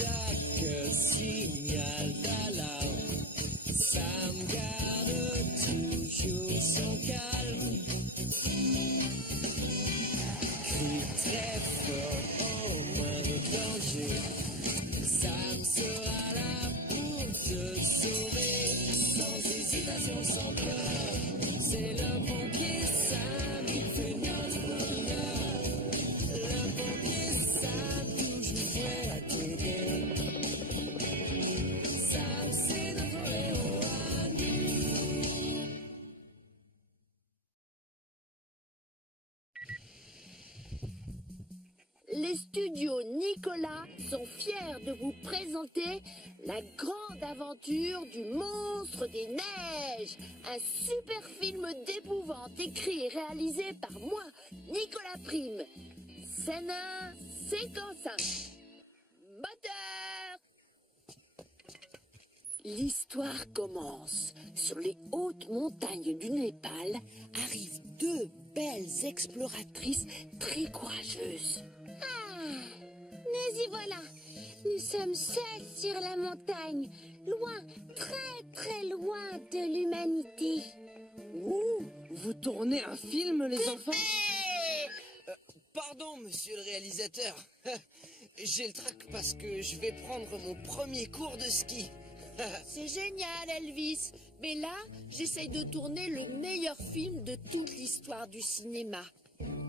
chaque signal d'alarme, ça me garde toujours son calme. Crie très fort au moindre danger, ça me sera là pour te sauver. Sans hésitation, sans peur, c'est le pompier Sam qui fait notre bonheur. Le pompier Sam, toujours prêt à t'aider. Sam, c'est notre héros à nous. Les studios Nicolas sont fiers de vous présenter la grande aventure du monstre des neiges, un super film d'épouvante écrit et réalisé par moi, Nicolas Prime. Scène 1, séquence 1. Moteur! L'histoire commence. Sur les hautes montagnes du Népal arrivent deux belles exploratrices très courageuses. Nous y voilà. Nous sommes seuls sur la montagne, loin, très très loin de l'humanité. Ouh, vous tournez un film, les enfants? Pardon, monsieur le réalisateur. J'ai le trac parce que je vais prendre mon premier cours de ski. C'est génial, Elvis. Mais là, j'essaye de tourner le meilleur film de toute l'histoire du cinéma.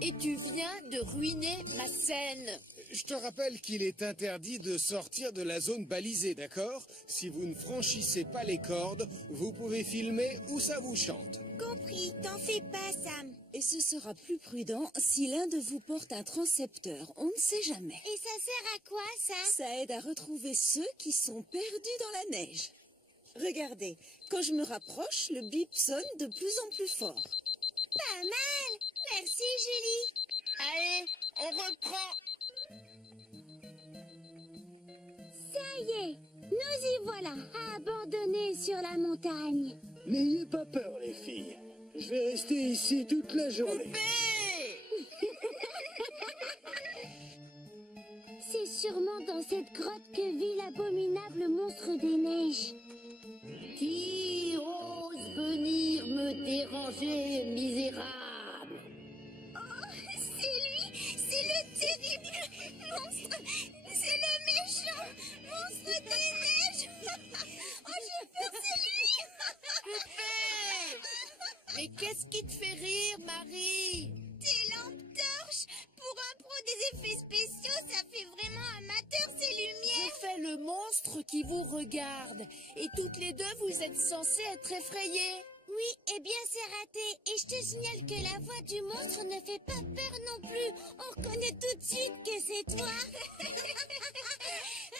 Et tu viens de ruiner ma scène. Je te rappelle qu'il est interdit de sortir de la zone balisée, d'accord? Si vous ne franchissez pas les cordes, vous pouvez filmer où ça vous chante. Compris, t'en fais pas, Sam. Et ce sera plus prudent si l'un de vous porte un transcepteur. On ne sait jamais. Et ça sert à quoi, ça? Ça aide à retrouver ceux qui sont perdus dans la neige. Regardez, quand je me rapproche, le bip sonne de plus en plus fort. Pas mal. Merci, Julie. Allez, on reprend. Ça y est, nous y voilà, abandonnés sur la montagne. N'ayez pas peur, les filles. Je vais rester ici toute la journée. C'est sûrement dans cette grotte que vit l'abominable monstre des neiges. Qui ose venir me déranger, misérable? C'est lui, c'est le terrible monstre, c'est le méchant monstre des neiges. Oh, j'ai peur, c'est lui. Mais qu'est-ce qui te fait rire, Marie? Tes lampes torches, pour un pro des effets spéciaux, ça fait vraiment amateur ces J'ai lumières. fait le monstre qui vous regarde. Et toutes les deux, vous êtes censées être effrayées. Oui, eh bien c'est raté. Et je te signale que la voix du monstre ne fait pas peur non plus. On reconnaît tout de suite que c'est toi.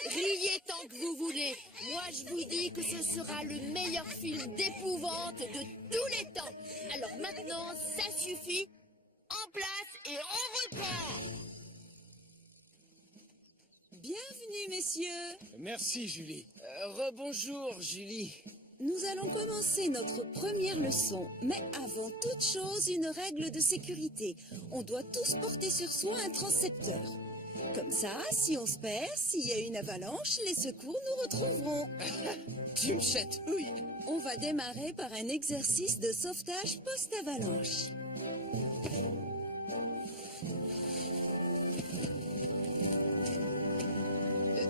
Riez tant que vous voulez. Moi, je vous dis que ce sera le meilleur film d'épouvante de tous les temps. Alors maintenant, ça suffit. En place et on reprend. Bienvenue, messieurs. Merci, Julie. Rebonjour, Julie. Nous allons commencer notre première leçon. Mais avant toute chose, une règle de sécurité. On doit tous porter sur soi un transcepteur. Comme ça, si on se perd, s'il y a une avalanche, les secours nous retrouveront. Tu me chatouilles. On va démarrer par un exercice de sauvetage post-avalanche.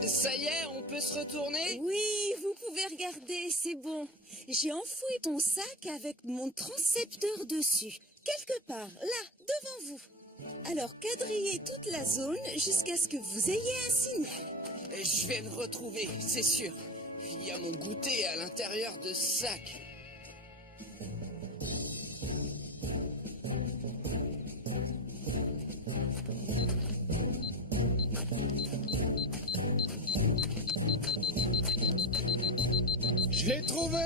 Ça y est, on peut se retourner? Oui, vous pouvez regarder, c'est bon. J'ai enfoui ton sac avec mon transcepteur dessus. Quelque part, là, devant vous. Alors, quadrillez toute la zone jusqu'à ce que vous ayez un signal. Je vais le retrouver, c'est sûr. Il y a mon goûter à l'intérieur de ce sac. Je l'ai trouvé!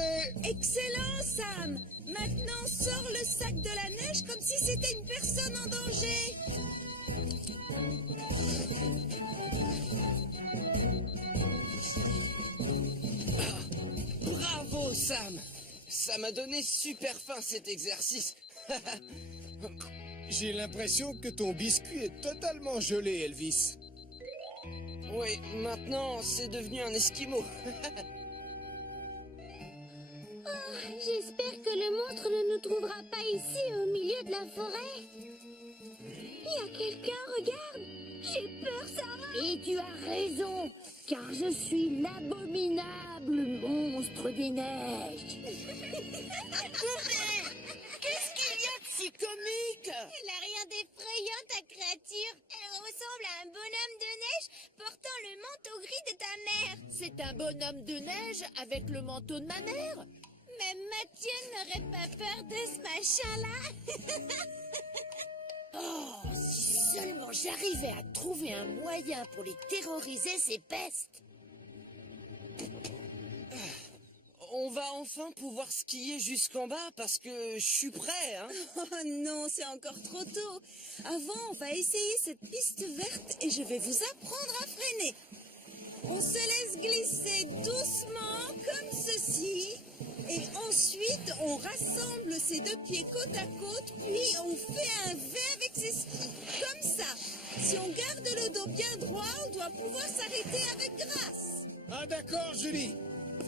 Excellent, Sam. Maintenant, sors le sac de la neige comme si c'était une personne en danger. Bravo, Sam! Ça m'a donné super faim cet exercice. J'ai l'impression que ton biscuit est totalement gelé, Elvis. Oui, maintenant, c'est devenu un esquimau. J'espère que le monstre ne nous trouvera pas ici au milieu de la forêt. Il y a quelqu'un, regarde. J'ai peur, Sarah. Et tu as raison, car je suis l'abominable monstre des neiges. Qu'est-ce qu'il y a de si comique? Elle a rien d'effrayant, ta créature. Elle ressemble à un bonhomme de neige portant le manteau gris de ta mère. C'est un bonhomme de neige avec le manteau de ma mère. Même Mathieu n'aurait pas peur de ce machin-là. Oh, si seulement j'arrivais à trouver un moyen pour les terroriser, ces pestes. On va enfin pouvoir skier jusqu'en bas parce que je suis prêt, hein. Oh non, c'est encore trop tôt. Avant, on va essayer cette piste verte et je vais vous apprendre à freiner. On se laisse glisser doucement comme ceci. Et ensuite, on rassemble ses deux pieds côte à côte, puis on fait un V avec ses skis. Comme ça. Si on garde le dos bien droit, on doit pouvoir s'arrêter avec grâce. Ah d'accord, Julie.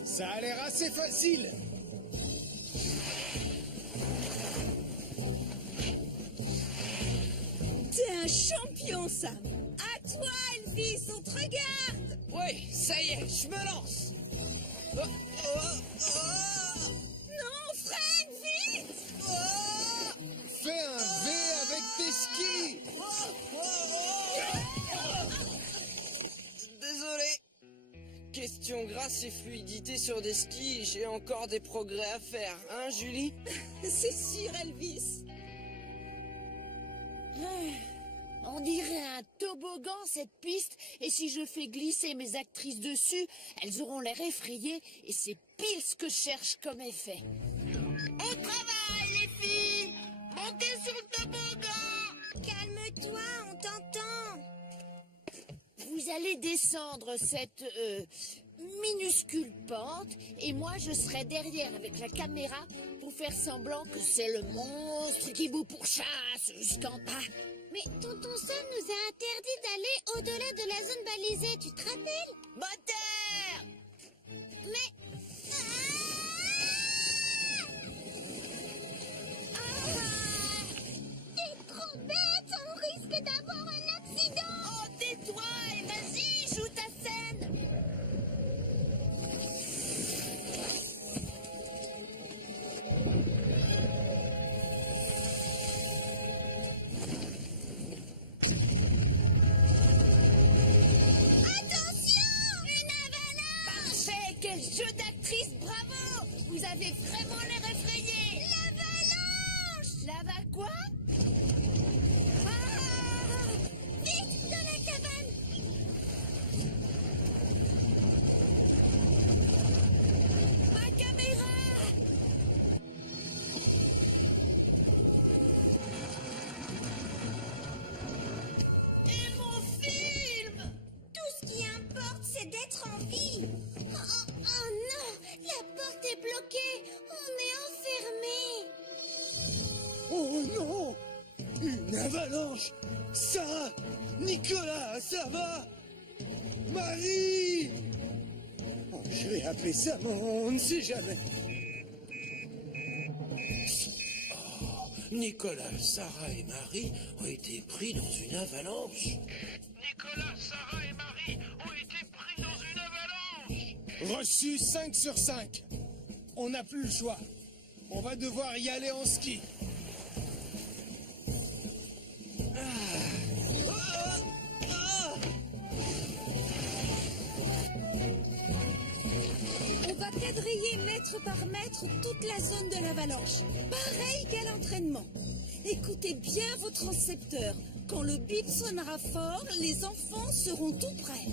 Ça a l'air assez facile. T'es un champion, Sam. À toi, Elvis, on te regarde. Oui, ça y est, je me lance. Oh, oh, oh, Non, freine, vite. oh, Fais un V avec tes skis. Désolé. Question grâce et fluidité sur des skis, j'ai encore des progrès à faire, hein, Julie? C'est sûr, Elvis. On dirait un toboggan, cette piste, et si je fais glisser mes actrices dessus, elles auront l'air effrayées, et c'est pile ce que je cherche comme effet. On travaille, les filles. Montez sur le toboggan. Calme-toi, on t'entend. Vous allez descendre cette minuscule pente, et moi je serai derrière avec la caméra pour faire semblant que c'est le monstre qui vous pourchasse jusqu'en bas. Mais tonton Sam nous a interdit d'aller au-delà de la zone balisée, tu te rappelles? Moteur! Mais... T'es trop bête, on risque d'avoir un accident. Oh, tais-toi et vas-y, joue ta scène! Une avalanche. Parfait, quel jeu d'actrice, bravo! Vous avez vraiment l'air effrayé! L'avalanche. Là-bas quoi? Vite, dans la cabane. Ma caméra! Et mon film! Tout ce qui importe, c'est d'être en vie. Oh non, la porte est bloquée. On est enfermé. Oh non! Une avalanche! Sarah! Nicolas, ça va? Marie! Oh, je vais appeler Sam, on ne sait jamais. Nicolas, Sarah et Marie ont été pris dans une avalanche. Nicolas, Sarah et Marie ont été pris dans une avalanche. Reçu 5 sur 5. On n'a plus le choix. On va devoir y aller en ski. On va quadriller mètre par mètre toute la zone de l'avalanche. Pareil qu'à l'entraînement. Écoutez bien vos transcepteurs. Quand le bip sonnera fort, les enfants seront tout prêts.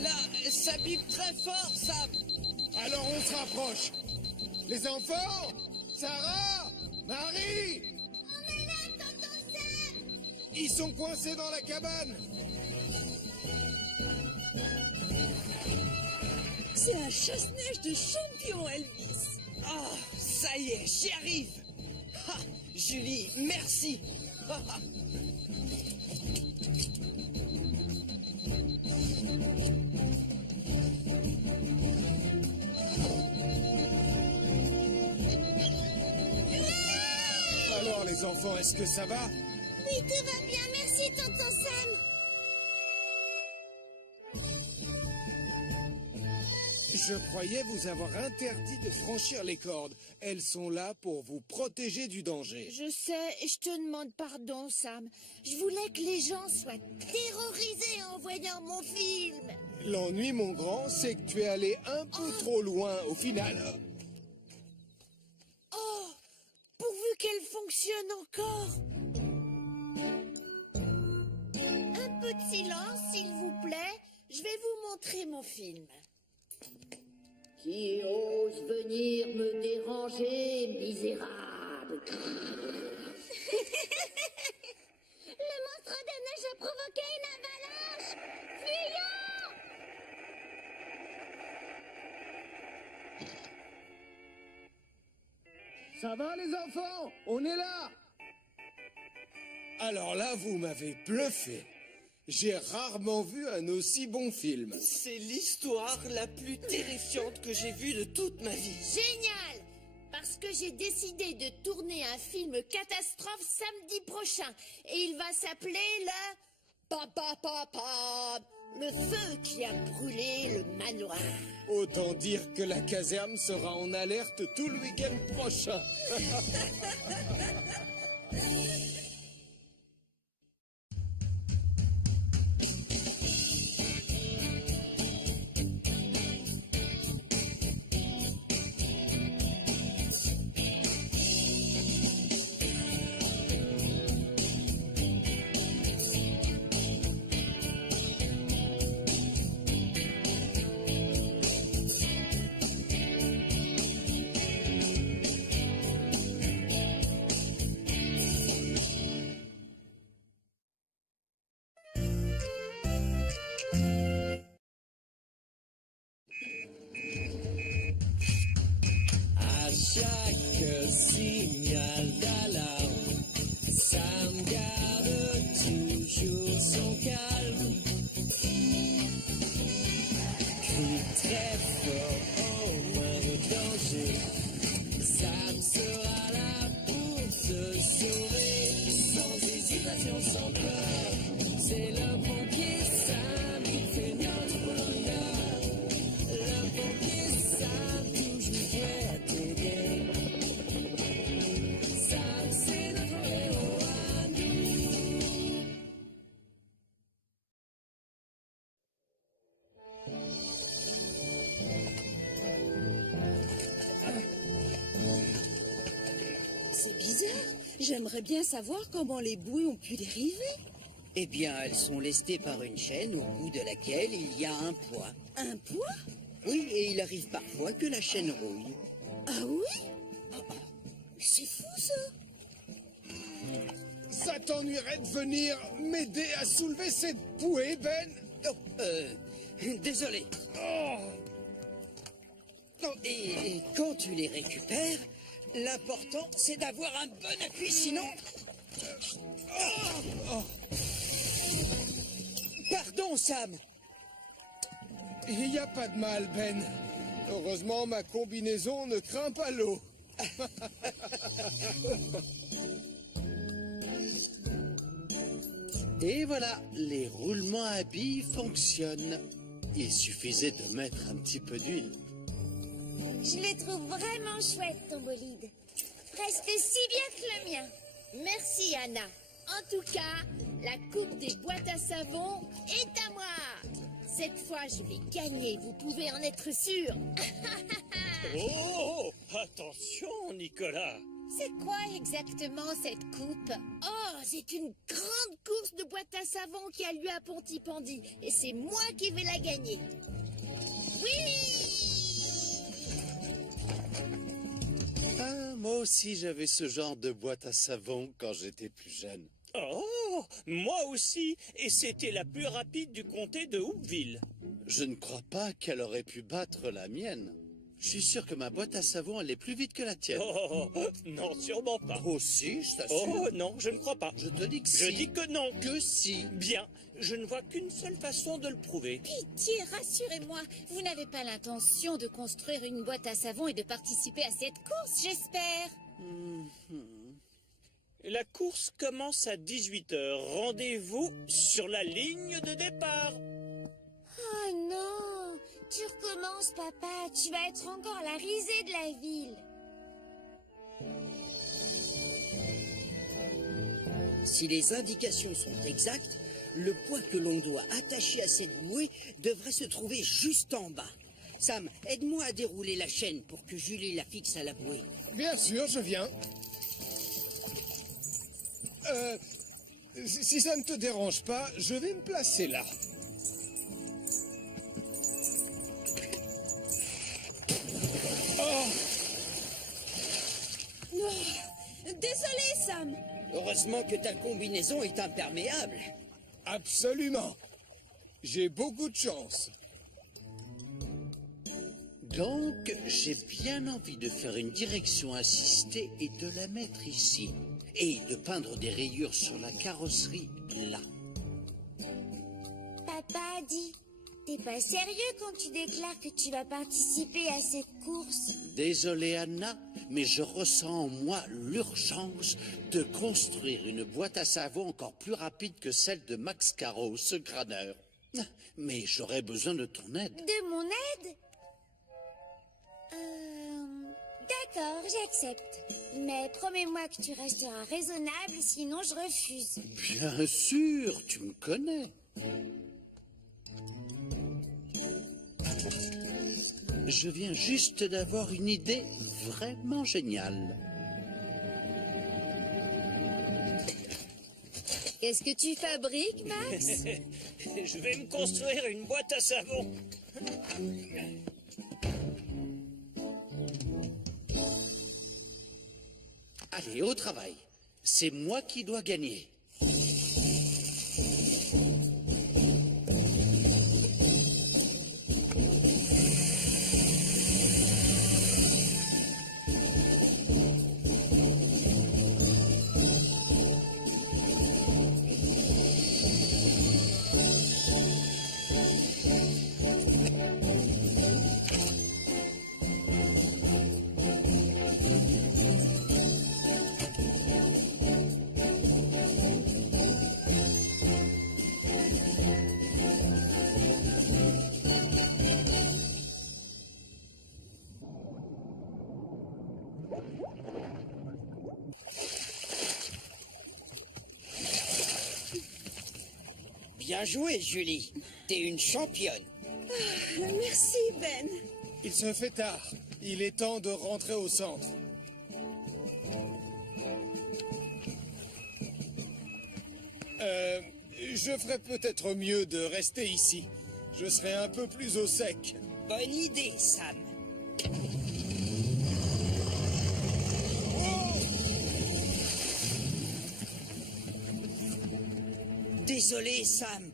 Là, ça bip très fort, Sam. Alors on se rapproche. Les enfants? Sarah? Marie? On est là, tonton Sam. Ils sont coincés dans la cabane. C'est un chasse-neige de champion, Elvis. Ah, ça y est, j'y arrive. Ah, Julie, merci. Alors les enfants, est-ce que ça va? Oui, tout va bien, merci, tonton Sam. Je croyais vous avoir interdit de franchir les cordes. Elles sont là pour vous protéger du danger. Je sais, et je te demande pardon, Sam. Je voulais que les gens soient terrorisés en voyant mon film. L'ennui, mon grand, c'est que tu es allé un peu trop loin au final. Oh, pourvu qu'elle fonctionne encore. Un peu de silence, s'il vous plaît. Je vais vous montrer mon film. Qui ose venir me déranger, misérable? Le monstre de neige a provoqué une avalanche. Fuyons! Ça va les enfants? On est là! Alors là, vous m'avez bluffé. J'ai rarement vu un aussi bon film. C'est l'histoire la plus terrifiante que j'ai vue de toute ma vie. Génial! Parce que j'ai décidé de tourner un film catastrophe samedi prochain. Et il va s'appeler le... Le feu qui a brûlé le manoir. Autant dire que la caserne sera en alerte tout le week-end prochain. À chaque signal d'alarme, Sam garde toujours son calme. Crie très fort au moindre danger. Sam sera là pour te sauver, sans hésitation, sans peur. C'est le pompier Sam qui fait notre bonheur. Le pompier Sam toujours prêt à t'aider. Sam, c'est notre héros à nous. C'est bizarre. J'aimerais bien savoir comment les bouées ont pu dériver. Eh bien, elles sont lestées par une chaîne au bout de laquelle il y a un poids. Un poids? Oui, et il arrive parfois que la chaîne rouille. Ah oui? C'est fou, ça. Ça t'ennuierait de venir m'aider à soulever cette bouée, Ben? Oh, désolé. Non, et quand tu les récupères, l'important c'est d'avoir un bon appui, sinon... Pardon, Sam. Il n'y a pas de mal, Ben. Heureusement, ma combinaison ne craint pas l'eau. Et voilà, les roulements à billes fonctionnent. Il suffisait de mettre un petit peu d'huile. Je le trouve vraiment chouette, ton bolide. Presque si bien que le mien. Merci, Anna. En tout cas, la coupe des boîtes à savon est à moi. Cette fois, je vais gagner, vous pouvez en être sûr. Oh, attention, Nicolas. C'est quoi exactement cette coupe? Oh, c'est une grande course de boîtes à savon qui a lieu à Pontypandy. Et c'est moi qui vais la gagner. Oui! Ah, moi aussi j'avais ce genre de boîte à savon quand j'étais plus jeune. Oh, moi aussi. Et c'était la plus rapide du comté de Hoopville. Je ne crois pas qu'elle aurait pu battre la mienne. Je suis sûr que ma boîte à savon allait plus vite que la tienne. Oh, non, sûrement pas. Oh si, je t'assure. Oh non, je ne crois pas. Je te dis que Je si. dis que non. Que si. Bien, je ne vois qu'une seule façon de le prouver. Pitié, rassurez-moi. Vous n'avez pas l'intention de construire une boîte à savon et de participer à cette course, j'espère. La course commence à 18h. Rendez-vous sur la ligne de départ. Oh non, tu recommences, papa. Tu vas être encore la risée de la ville. Si les indications sont exactes, le poids que l'on doit attacher à cette bouée devrait se trouver juste en bas. Sam, aide-moi à dérouler la chaîne pour que Julie la fixe à la bouée. Bien sûr, je viens. Si ça ne te dérange pas, je vais me placer là. Désolé, Sam. Heureusement que ta combinaison est imperméable. Absolument. J'ai beaucoup de chance. Donc, j'ai bien envie de faire une direction assistée et de la mettre ici. Et de peindre des rayures sur la carrosserie là. Papa dit, t'es pas sérieux quand tu déclares que tu vas participer à cette course? Désolé Anna, mais je ressens en moi l'urgence de construire une boîte à savon encore plus rapide que celle de Max Caro, ce crâneur. Mais j'aurais besoin de ton aide. De mon aide? D'accord, j'accepte. Mais promets-moi que tu resteras raisonnable, sinon je refuse. Bien sûr, tu me connais. Je viens juste d'avoir une idée vraiment géniale. Qu'est-ce que tu fabriques, Max? Je vais me construire une boîte à savon. Allez, au travail. C'est moi qui dois gagner. Bien joué, Julie. T'es une championne. Merci, Ben. Il se fait tard. Il est temps de rentrer au centre. Je ferais peut-être mieux de rester ici. Je serai un peu plus au sec. Bonne idée, Sam. Désolé, Sam.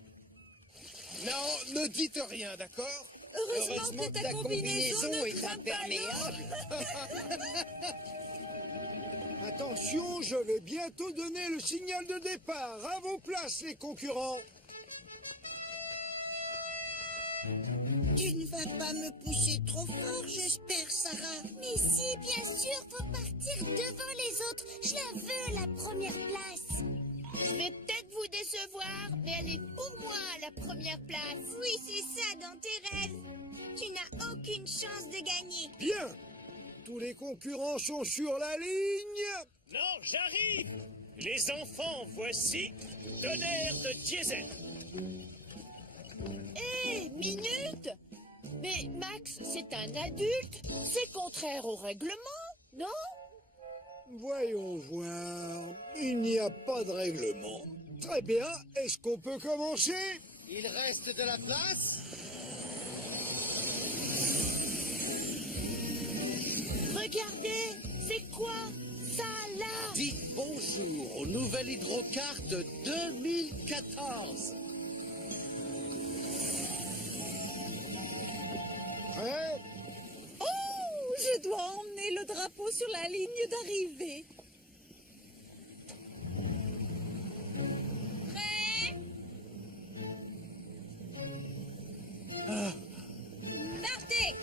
Non, ne dites rien, d'accord? Heureusement que ta combinaison ne est craint pas imperméable. Attention, je vais bientôt donner le signal de départ. À vos places, les concurrents. Tu ne vas pas me pousser trop fort, j'espère, Sarah. Mais si, bien sûr, faut partir devant les autres. Je la veux, la première place. Je vais peut-être vous décevoir, mais elle est pour moi la première place. Oui, c'est ça, dans tes rêves. Tu n'as aucune chance de gagner. Bien. Tous les concurrents sont sur la ligne. Non, j'arrive. Les enfants, voici tonnerre de diesel. Hé, minute! Mais Max, c'est un adulte. C'est contraire au règlement, non? Voyons voir. Il n'y a pas de règlement. Très bien. Est-ce qu'on peut commencer? Il reste de la place? Regardez, c'est quoi ça là? Dites bonjour au nouvel hydrocar de 2014. dois emmener le drapeau sur la ligne d'arrivée. Prêt? Partez!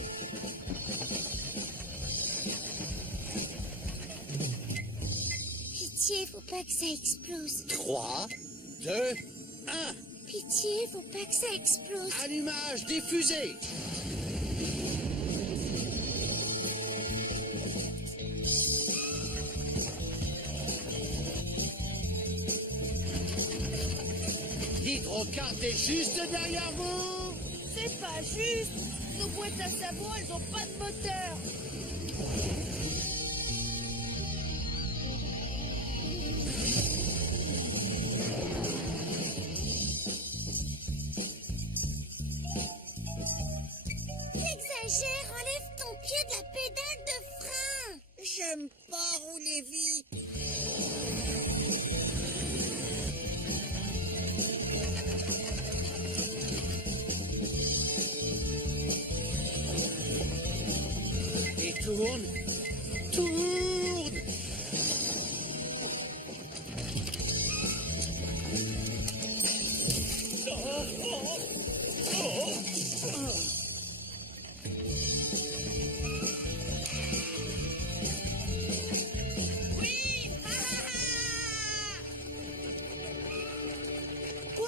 Pitié, faut pas que ça explose. 3, 2, 1. Pitié, faut pas que ça explose. Allumage diffusé. L'hydrocarte est juste derrière vous. C'est pas juste. Nos boîtes à savon, elles ont pas de moteur. T'exagères, enlève ton pied de la pédale de frein. J'aime pas rouler vite. Et tourne. Tourne. Quoi?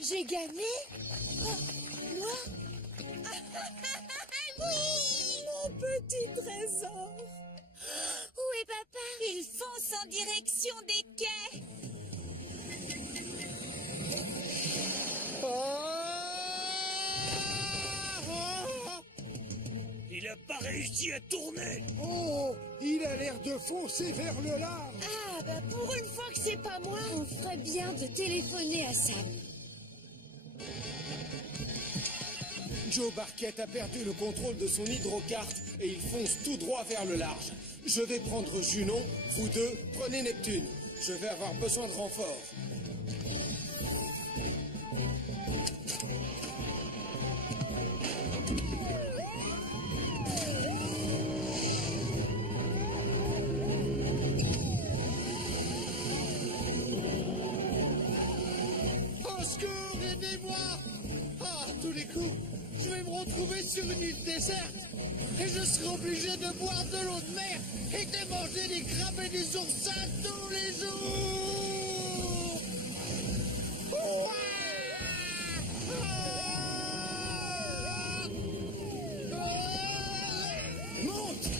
J'ai gagné? Oh, moi? Mon petit trésor. Où est papa? Il fonce en direction des quais. Il a pas réussi à tourner. Oh, il a l'air de foncer vers le large. Ah, bah pour une fois que c'est pas moi. On ferait bien de téléphoner à Sam. Joe Barquette a perdu le contrôle de son hydrocarte et il fonce tout droit vers le large. Je vais prendre Junon, vous deux, prenez Neptune. Je vais avoir besoin de renfort. Au secours, aidez-moi. Ah, à tous les coups, je vais me retrouver sur une île déserte. Et je serai obligé de boire de l'eau de mer et de manger des crabes et des oursins tous les jours. Ouah! Monte!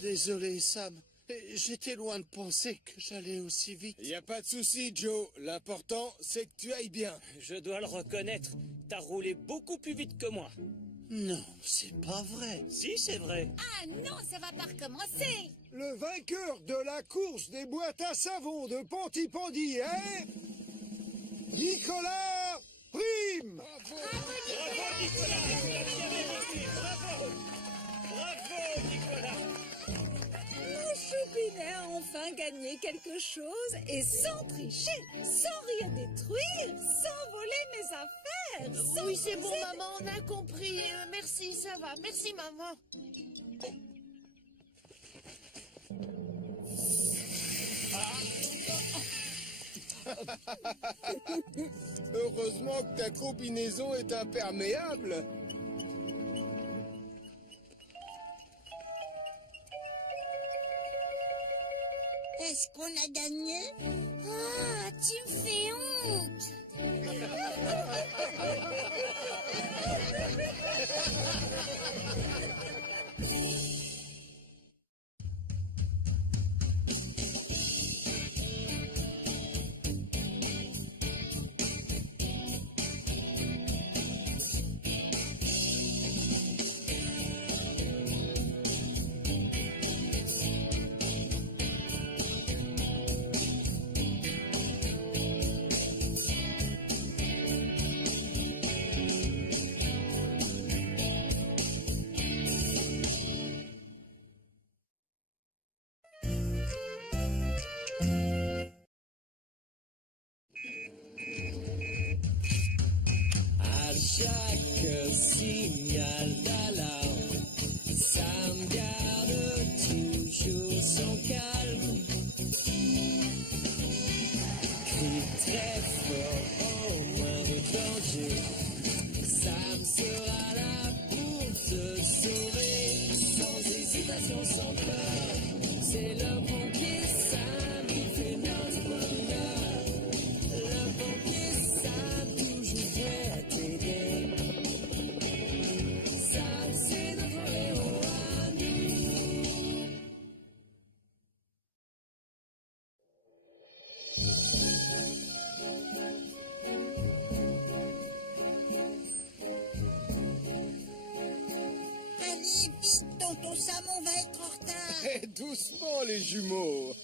Désolé, Sam. J'étais loin de penser que j'allais aussi vite. Y a pas de souci, Joe. L'important, c'est que tu ailles bien. Je dois le reconnaître, t'as roulé beaucoup plus vite que moi. Non, c'est pas vrai. Si, c'est vrai. Ah non, ça va pas recommencer. Le vainqueur de la course des boîtes à savon de Pontypandy est... Nicolas Prime. Bravo, Nicolas. Bravo. Bravo, Nicolas. Mon choupinet a enfin gagné quelque chose et sans tricher, sans rien détruire, sans voler mes affaires. Sans Oui, c'est bon, causer- maman, on a compris. Merci, ça va. Merci, maman. Heureusement que ta combinaison est imperméable. Est-ce qu'on a gagné? Ah, tu me fais honte. chaque signal d'alarme, ça me garde toujours son calme. Crie très fort au moindre danger, Sam sera là pour te sauver, sans hésitation, sans peur. C'est le pompier Sam, il fait notre bonheur. Le pompier Sam, toujours prêt à t'aider. Sam, c'est notre héros à nous. Allez, vite, tonton Sam, on va être en retard. Eh, doucement, les jumeaux.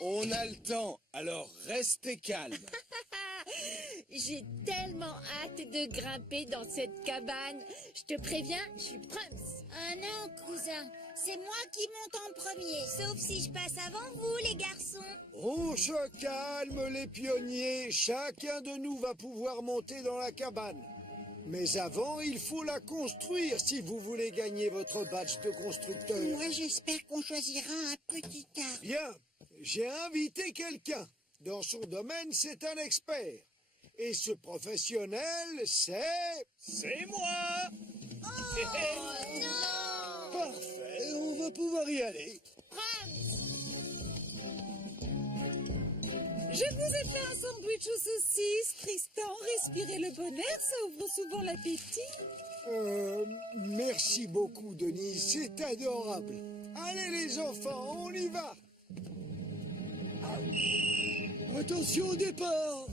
On a le temps, alors restez calmes. J'ai tellement hâte de grimper dans cette cabane. Je te préviens, je suis Prums. Ah non, cousin, c'est moi qui monte en premier, sauf si je passe avant vous, les garçons. On se calme, les pionniers. Chacun de nous va pouvoir monter dans la cabane. Mais avant, il faut la construire si vous voulez gagner votre badge de constructeur. Moi, j'espère qu'on choisira un petit arbre. Bien, j'ai invité quelqu'un. Dans son domaine, c'est un expert. Et ce professionnel, c'est... C'est moi. Parfait, on va pouvoir y aller. Je vous ai fait un sandwich aux saucisses, Tristan. Respirez le bonheur, ça ouvre souvent l'appétit. Merci beaucoup, Denis, c'est adorable. Allez les enfants, on y va. Attention au départ.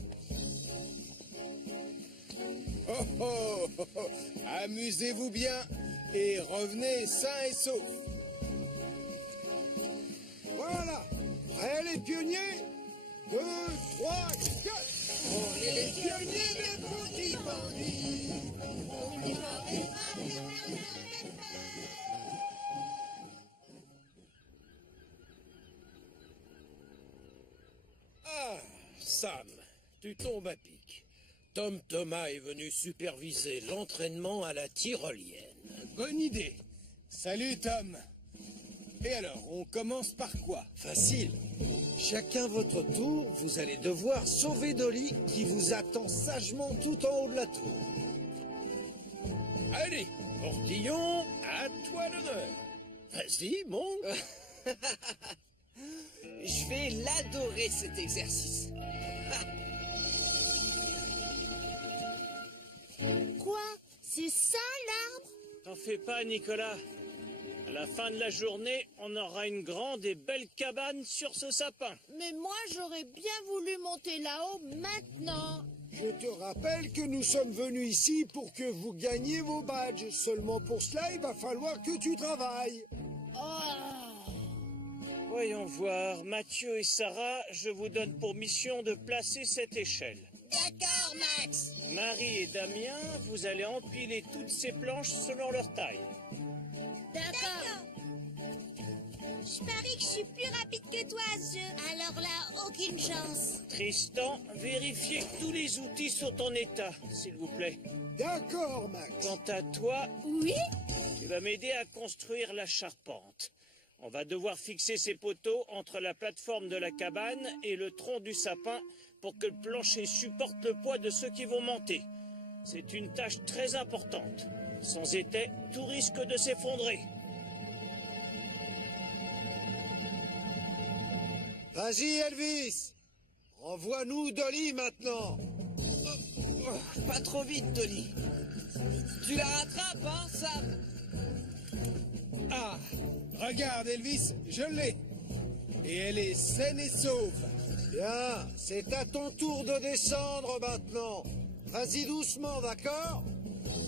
Oh, oh, oh, oh. Amusez-vous bien et revenez sains et saufs. Voilà. Prêts les pionniers? 2, 3, 4. On est les pionniers des petits bandits. Ah, Sam, tu tombes à pic. Tom Thomas est venu superviser l'entraînement à la tyrolienne. Bonne idée. Salut, Tom. Et alors, on commence par quoi? Facile. Chacun votre tour, vous allez devoir sauver Dolly qui vous attend sagement tout en haut de la tour. Allez, Portillon, à toi l'honneur. Vas-y, monte. Je vais l'adorer cet exercice. Quoi? C'est ça l'arbre? T'en fais pas, Nicolas. À la fin de la journée, on aura une grande et belle cabane sur ce sapin. Mais moi, j'aurais bien voulu monter là-haut maintenant. Je te rappelle que nous sommes venus ici pour que vous gagniez vos badges. Seulement pour cela, il va falloir que tu travailles. Voyons voir, Mathieu et Sarah, je vous donne pour mission de placer cette échelle. D'accord, Max. Marie et Damien, vous allez empiler toutes ces planches selon leur taille. D'accord. Je parie que je suis plus rapide que toi à ce jeu. Alors là, aucune chance. Tristan, vérifiez que tous les outils sont en état, s'il vous plaît. D'accord, Max. Quant à toi, Oui? tu vas m'aider à construire la charpente. On va devoir fixer ces poteaux entre la plateforme de la cabane et le tronc du sapin pour que le plancher supporte le poids de ceux qui vont monter. C'est une tâche très importante. Sans étai, tout risque de s'effondrer. Vas-y, Elvis. Envoie-nous Dolly maintenant. Pas trop vite, Dolly. Tu la rattrapes, hein, Sam? Ah, regarde, Elvis, je l'ai. Et elle est saine et sauve. Bien, c'est à ton tour de descendre maintenant. Vas-y doucement, d'accord?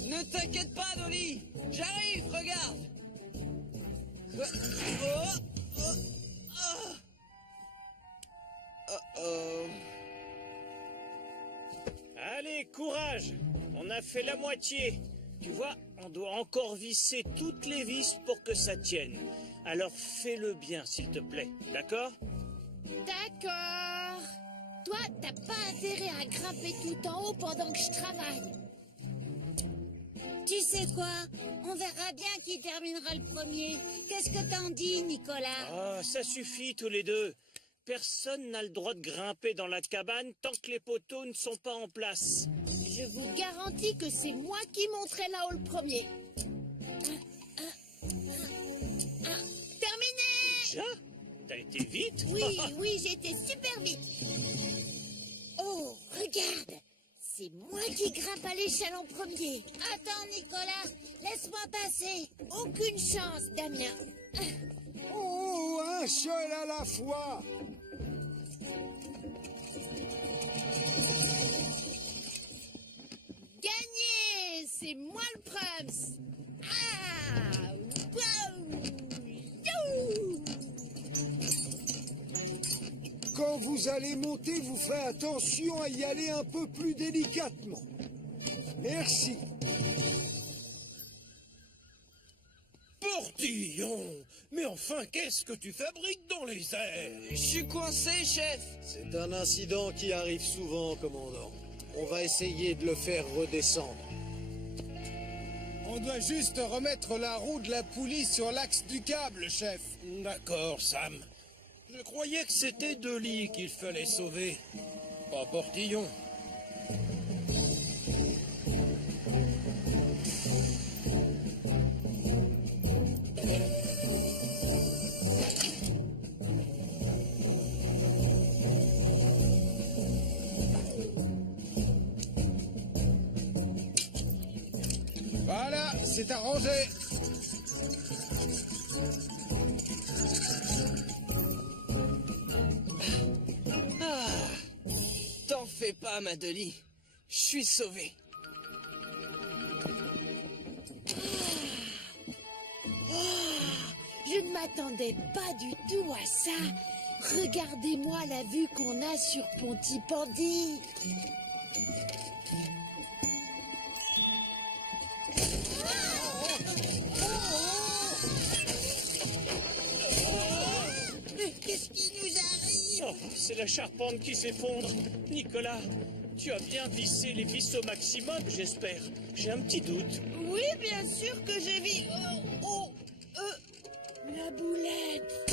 Ne t'inquiète pas, Dolly. J'arrive, regarde. Oh, oh, oh. Allez, courage! On a fait la moitié. Tu vois, on doit encore visser toutes les vis pour que ça tienne. Alors fais-le bien, s'il te plaît. D'accord? D'accord. Toi, t'as pas intérêt à grimper tout en haut pendant que je travaille. Tu sais quoi? On verra bien qui terminera le premier. Qu'est-ce que t'en dis, Nicolas? Ah, ça suffit tous les deux. Personne n'a le droit de grimper dans la cabane tant que les poteaux ne sont pas en place. Je vous garantis que c'est moi qui monterai là-haut le premier. Terminé! Déjà? T'as été vite? Oui, j'ai été super vite. Oh, regarde! C'est moi qui grimpe à l'échelle en premier. Attends, Nicolas, laisse-moi passer. Aucune chance, Damien. Oh, un seul à la fois. Gagné! C'est moi le Prums. Ah! Wow! You! Quand vous allez monter, vous ferez attention à y aller un peu plus délicatement. Merci. Portillon! Mais enfin, qu'est-ce que tu fabriques dans les airs? Je suis coincé, chef. C'est un incident qui arrive souvent, commandant. On va essayer de le faire redescendre. On doit juste remettre la roue de la poulie sur l'axe du câble, chef. D'accord, Sam. Je croyais que c'était Dolly qu'il fallait sauver, pas Portillon. Voilà, c'est arrangé. T'en fais pas, Madely. Je suis sauvé. Je ne m'attendais pas du tout à ça. Regardez-moi la vue qu'on a sur Pontypandy. Qu'est-ce qui nous arrive? Oh, c'est la charpente qui s'effondre. Nicolas, tu as bien vissé les vis au maximum, j'espère. J'ai un petit doute. Oui, bien sûr que j'ai vu... la boulette.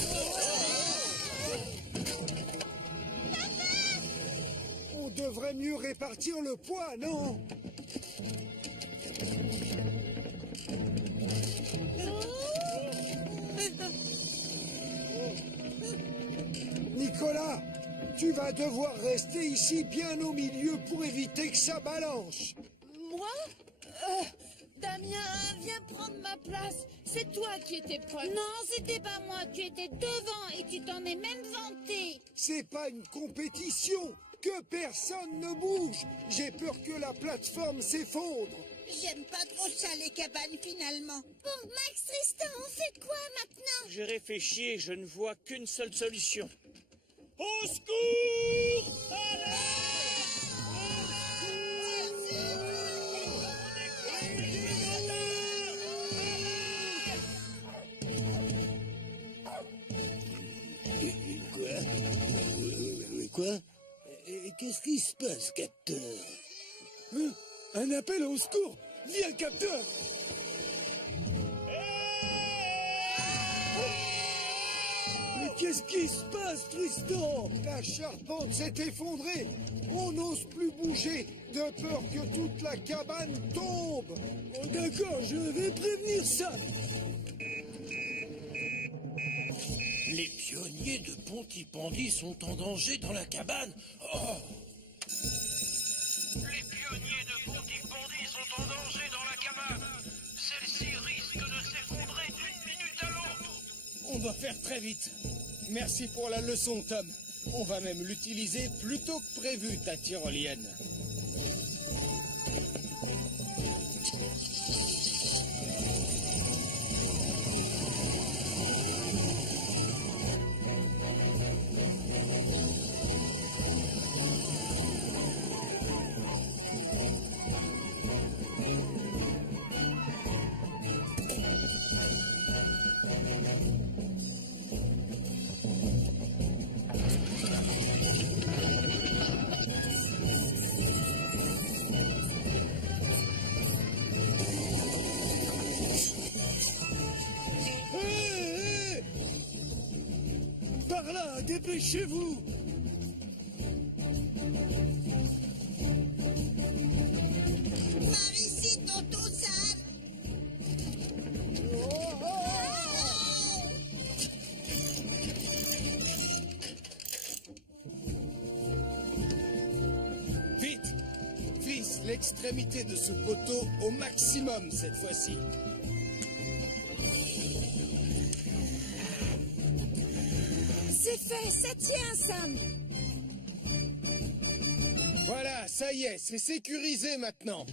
On devrait mieux répartir le poids, non? Nicolas, tu vas devoir rester ici bien au milieu pour éviter que ça balance. Moi Damien, viens prendre ma place. C'est toi qui étais proche. Non, c'était pas moi. Tu étais devant et tu t'en es même vanté. C'est pas une compétition. Que personne ne bouge. J'ai peur que la plateforme s'effondre. J'aime pas trop ça, les cabanes, finalement. Bon, Max Tristan, on fait quoi maintenant? J'ai réfléchi et je ne vois qu'une seule solution. Au secours! Quoi? Qu'est-ce qui se passe, capteur? Hein? Un appel au secours via le capteur! Mais qu'est-ce qui se passe, Tristan? La charpente s'est effondrée. On n'ose plus bouger de peur que toute la cabane tombe. Oh, d'accord, je vais prévenir ça. Les pionniers de Pontypandy sont en danger dans la cabane. Oh! Les pionniers de Pontypandy sont en danger dans la cabane. Celle-ci risque de s'effondrer d'une minute à l'autre. On doit faire très vite. Merci pour la leçon, Tom. On va même l'utiliser plus tôt que prévu, ta tyrolienne. Par là, dépêchez-vous! Par ici, tonton Sam. Vite! Visse l'extrémité de ce poteau au maximum cette fois-ci. C'est fait, ça tient, Sam. Voilà, ça y est, c'est sécurisé maintenant.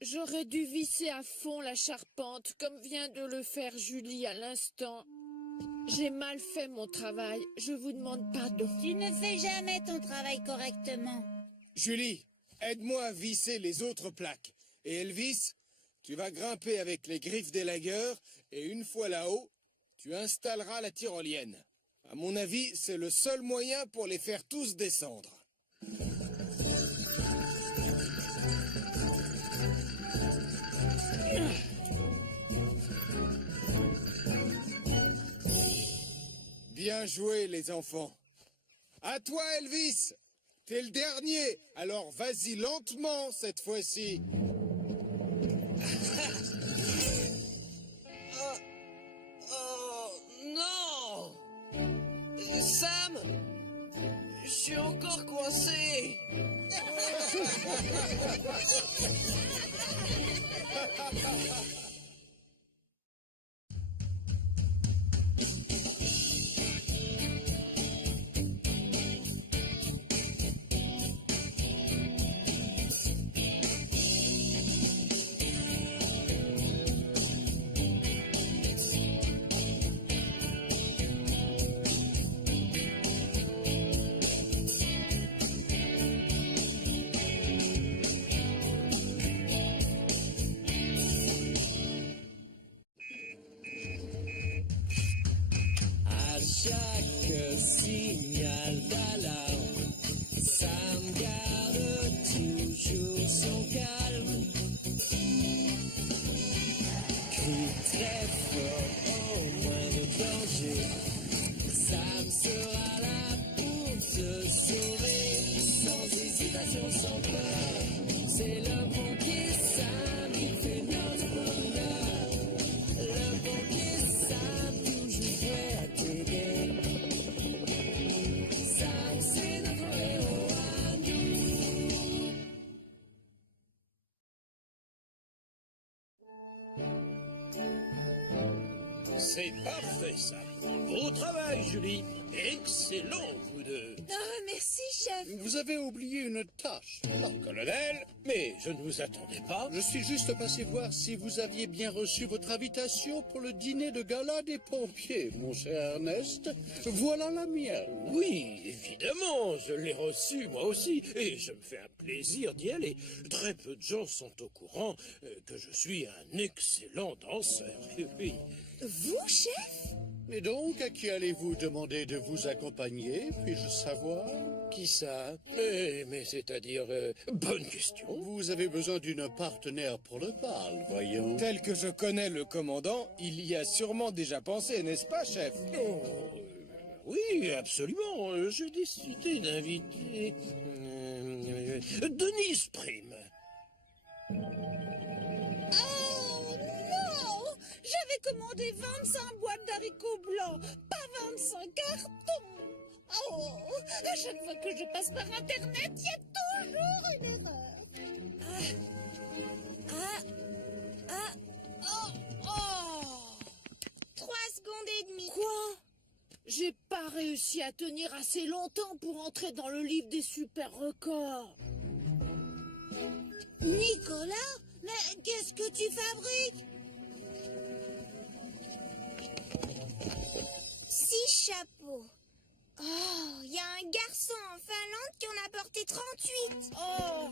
J'aurais dû visser à fond la charpente, comme vient de le faire Julie à l'instant. J'ai mal fait mon travail, je vous demande pardon. Tu ne fais jamais ton travail correctement. Julie, aide-moi à visser les autres plaques. Et Elvis, tu vas grimper avec les griffes d'élagueur et une fois là-haut, tu installeras la tyrolienne. À mon avis, c'est le seul moyen pour les faire tous descendre. Bien joué, les enfants. À toi, Elvis. T'es le dernier, alors vas-y lentement cette fois-ci. Oh non! Sam! Je suis encore coincé! À chaque signal d'alarme, Sam garde toujours son calme. Crie très fort au moindre danger. Sam sera là pour te sauver, sans hésitation, sans peur. C'est le pompier Sam, il fait notre bonheur. Le pompier Sam, toujours prêt à t'aider. Sam, c'est notre héros à nous. C'est parfait, ça. Beau travail, Julie. Excellent, vous deux. Oh, merci, chef. Vous avez oublié une tâche. Colonel, mais je ne vous attendais pas. Je suis juste passé voir si vous aviez bien reçu votre invitation pour le dîner de gala des pompiers, mon cher Ernest. Voilà la mienne. Oui, évidemment, je l'ai reçu moi aussi, et je me fais un plaisir d'y aller. Très peu de gens sont au courant que je suis un excellent danseur. Oui. Vous, chef? Et donc, à qui allez-vous demander de vous accompagner? Puis-je savoir? Qui ça? Mais c'est-à-dire... bonne question. Vous avez besoin d'une partenaire pour le bal, voyons. Tel que je connais le commandant, il y a sûrement déjà pensé, n'est-ce pas, chef? Oh, oui, absolument. J'ai décidé d'inviter... Denise Prime. Oh non! J'avais commandé 25 boîtes d'haricots blancs, pas 25 cartons. Oh, à chaque fois que je passe par Internet, il y a toujours une erreur. Oh 3 secondes et demie. Quoi? J'ai pas réussi à tenir assez longtemps pour entrer dans le livre des super records. Nicolas, mais qu'est-ce que tu fabriques? 6 chapeaux. Oh, il y a un garçon en Finlande qui en a porté 38. Oh!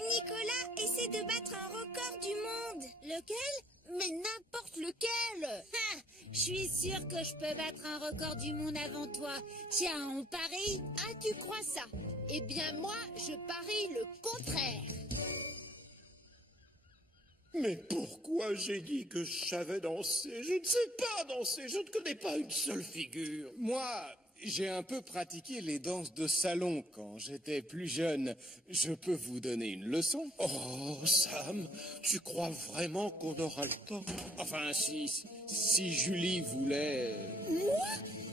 Nicolas essaie de battre un record du monde. Lequel? Mais n'importe lequel! Ah, je suis sûre que je peux battre un record du monde avant toi. Tiens, on parie? Ah, tu crois ça? Eh bien, moi, je parie le contraire. Mais pourquoi j'ai dit que je savais danser? Je ne sais pas danser, je ne connais pas une seule figure. Moi, j'ai un peu pratiqué les danses de salon quand j'étais plus jeune. Je peux vous donner une leçon? Oh, Sam, tu crois vraiment qu'on aura le temps? Enfin, si Julie voulait... Moi?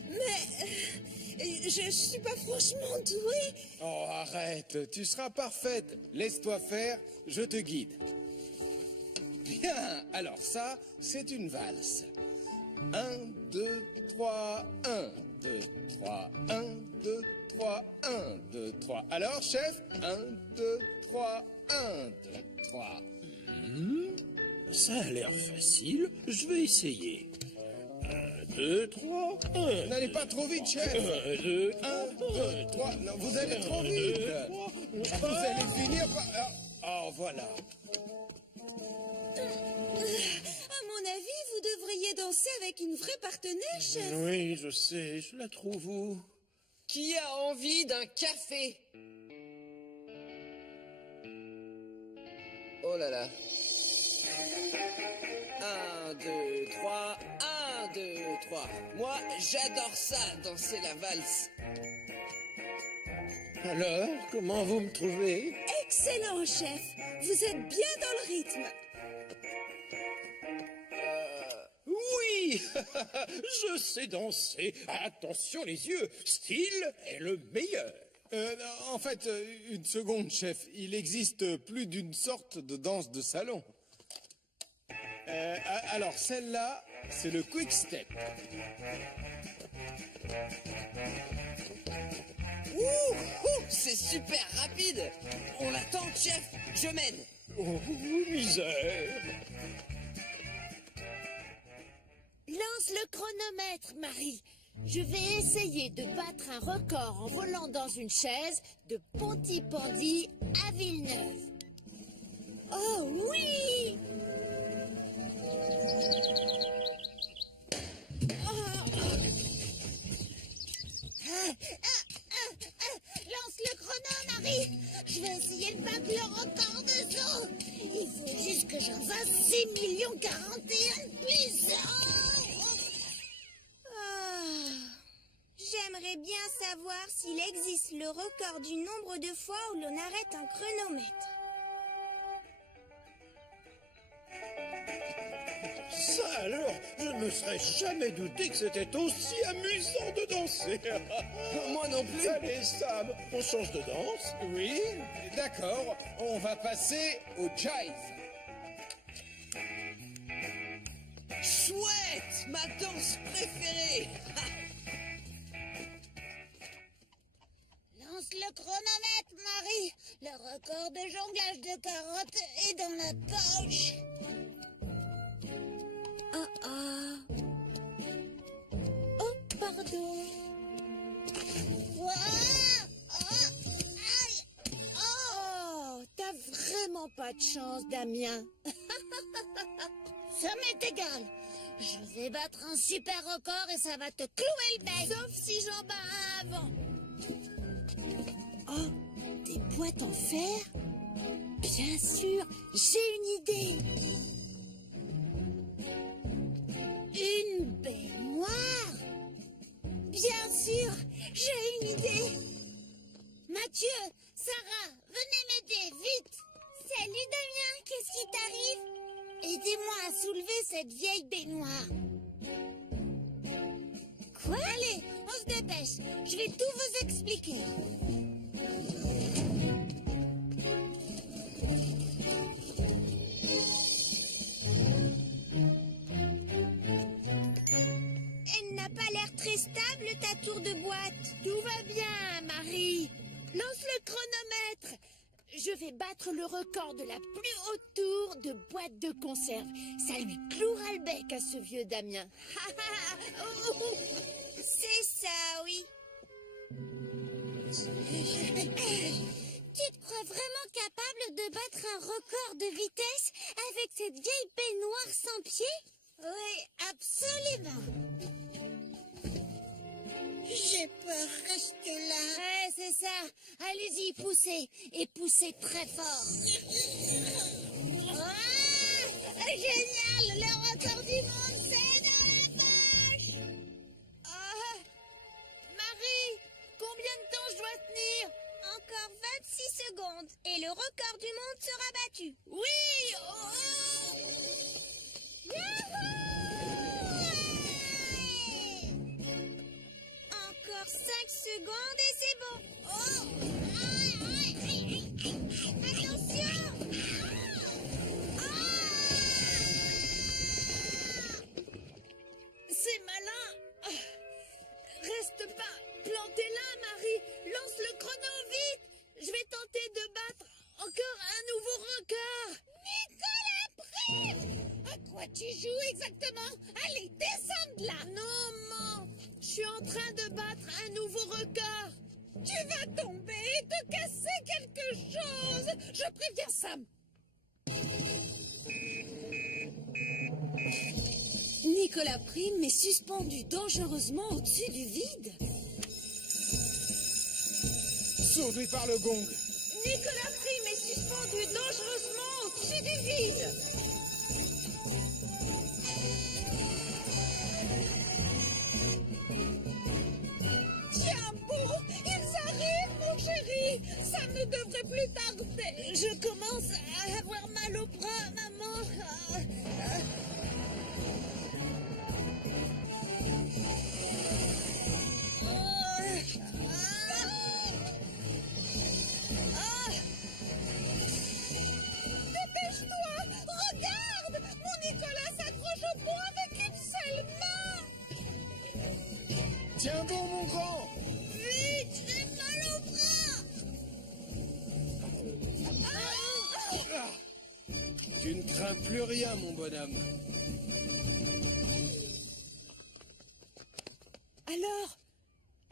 Mais... je suis pas franchement douée. Oh, arrête, tu seras parfaite. Laisse-toi faire, je te guide. Bien, alors ça, c'est une valse. 1, 2, 3, 1, 2, 3, 1, 2, 3, 1, 2, 3. Alors, chef, 1, 2, 3, 1, 2, 3. Ça a l'air facile, je vais essayer. 1, 2, 3, 1. N'allez pas trop vite, chef. 1, 2, 1, 2, 3. Non, vous allez trop vite. Vous allez finir par... Oh, voilà. À mon avis, vous devriez danser avec une vraie partenaire, chef. Oui, je sais, je la trouve où? Qui a envie d'un café? Oh là là. 1, 2, 3, 1, 2, 3. Moi, j'adore ça, danser la valse. Alors, comment vous me trouvez? Excellent, chef. Vous êtes bien dans le rythme. Oui, je sais danser. Attention les yeux, style est le meilleur. En fait, une seconde, chef. Il existe plus d'une sorte de danse de salon. Alors, celle-là, c'est le quick step. C'est super rapide. On l'attend, chef. Je mène. Oh, misère. Lance le chronomètre, Marie. Je vais essayer de battre un record en volant dans une chaise de Pontypandy à Villeneuve. Oh oui! Lance le chrono, Marie. Je vais essayer de battre le record de saut. Il faut juste que j'en fasse 6 041 de plus. J'aimerais bien savoir s'il existe le record du nombre de fois où l'on arrête un chronomètre. Ça alors, je ne me serais jamais douté que c'était aussi amusant de danser. Moi non plus. Allez Sam, on change de danse? Oui, d'accord. On va passer au jive. Chouette, ma danse préférée. Lance le chronomètre, Marie. Le record de jonglage de carottes est dans la poche. Oh, pardon. Oh, t'as vraiment pas de chance, Damien. Ça m'est égal. Je vais battre un super record et ça va te clouer le bec. Sauf si j'en bats un avant. Oh, des boîtes en fer? Bien sûr, j'ai une idée. Une baignoire? Bien sûr, j'ai une idée. Mathieu, Sarah, venez m'aider, vite. Salut Damien, qu'est-ce qui t'arrive? Aidez-moi à soulever cette vieille baignoire. Quoi? Allez, on se dépêche. Je vais tout vous expliquer. Elle n'a pas l'air très stable, ta tour de boîte. Tout va bien, Marie. Lance le chronomètre. Je vais battre le record de la plus haute tour de boîte de conserve. Ça lui clouera le bec à ce vieux Damien. C'est ça, oui. Tu te crois vraiment capable de battre un record de vitesse avec cette vieille baignoire sans pied? Oui, absolument. J'ai peur, reste là. Ouais, c'est ça. Allez-y, poussez. Et poussez très fort. Ah! Génial! Le record du monde, c'est dans la poche! Ah, Marie, combien de temps je dois tenir? Encore 26 secondes et le record du monde sera battu. Oui! Oh, Encore 5 secondes et c'est bon. Oh! Attention! c'est malin! Reste pas planté là, Marie! Lance le chrono vite! Je vais tenter de battre encore un nouveau record! Nicolas Prime! À quoi tu joues exactement? Allez, descends de là! Non, maman! Je suis en train de battre un nouveau record! Tu vas tomber et te casser quelque chose! Je préviens Sam! Nicolas Prime est suspendu dangereusement au-dessus du vide. Sauvé par le gong. Nicolas Prime est suspendu dangereusement au-dessus du vide! Tiens bon! Ils arrivent, mon chéri! Ça ne devrait plus tarder! Je commence à avoir mal au bras, maman! Dépêche-toi! Regarde! Mon Nicolas s'accroche au pont avec une seule main! Tiens bon, mon grand. Vite! J'ai mal au bras! Ah. Tu ne crains plus rien, mon bonhomme. Alors,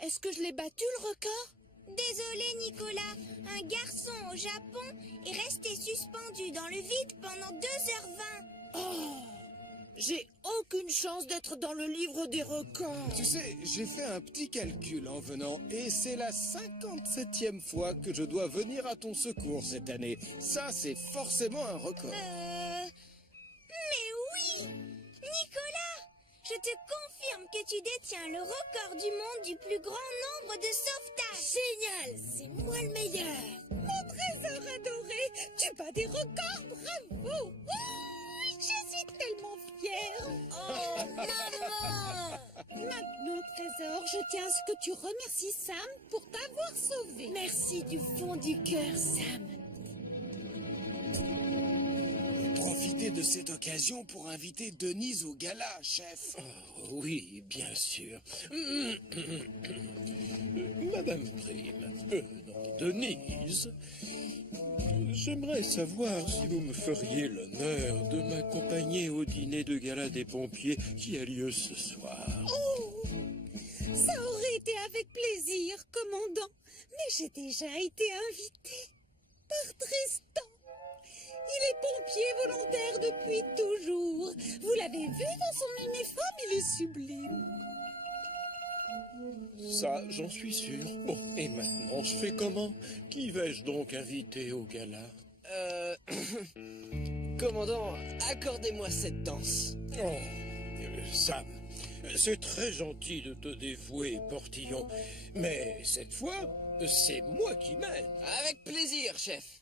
est-ce que je l'ai battu le record? Désolé Nicolas, un garçon au Japon est resté suspendu dans le vide pendant 2h20. Oh, j'ai aucune chance d'être dans le livre des records. Tu sais, j'ai fait un petit calcul en venant et c'est la 57e fois que je dois venir à ton secours cette année. Ça, c'est forcément un record. Mais oui! Nicolas, je te confirme que tu détiens le record du monde du plus grand nombre de sauvetages. Génial, c'est moi le meilleur. Mon trésor adoré, tu bats des records, bravo! Oui, je suis tellement fière. Oh, maman! Maintenant, trésor, je tiens à ce que tu remercies Sam pour t'avoir sauvé. Merci du fond du cœur, Sam. Profitez de cette occasion pour inviter Denise au gala, chef. Oh, oui, bien sûr. Madame Prime, non, Denise, j'aimerais savoir si vous me feriez l'honneur de m'accompagner au dîner de gala des pompiers qui a lieu ce soir. Oh, ça aurait été avec plaisir, commandant, mais j'ai déjà été invitée par Tristan. Il est pompier volontaire depuis toujours. Vous l'avez vu dans son uniforme, il est sublime. Ça, j'en suis sûr. Bon, et maintenant, je fais comment? Qui vais-je donc inviter au gala? Commandant, accordez-moi cette danse. Oh, Sam, c'est très gentil de te dévouer, Portillon. Mais cette fois, c'est moi qui mène. Avec plaisir, chef.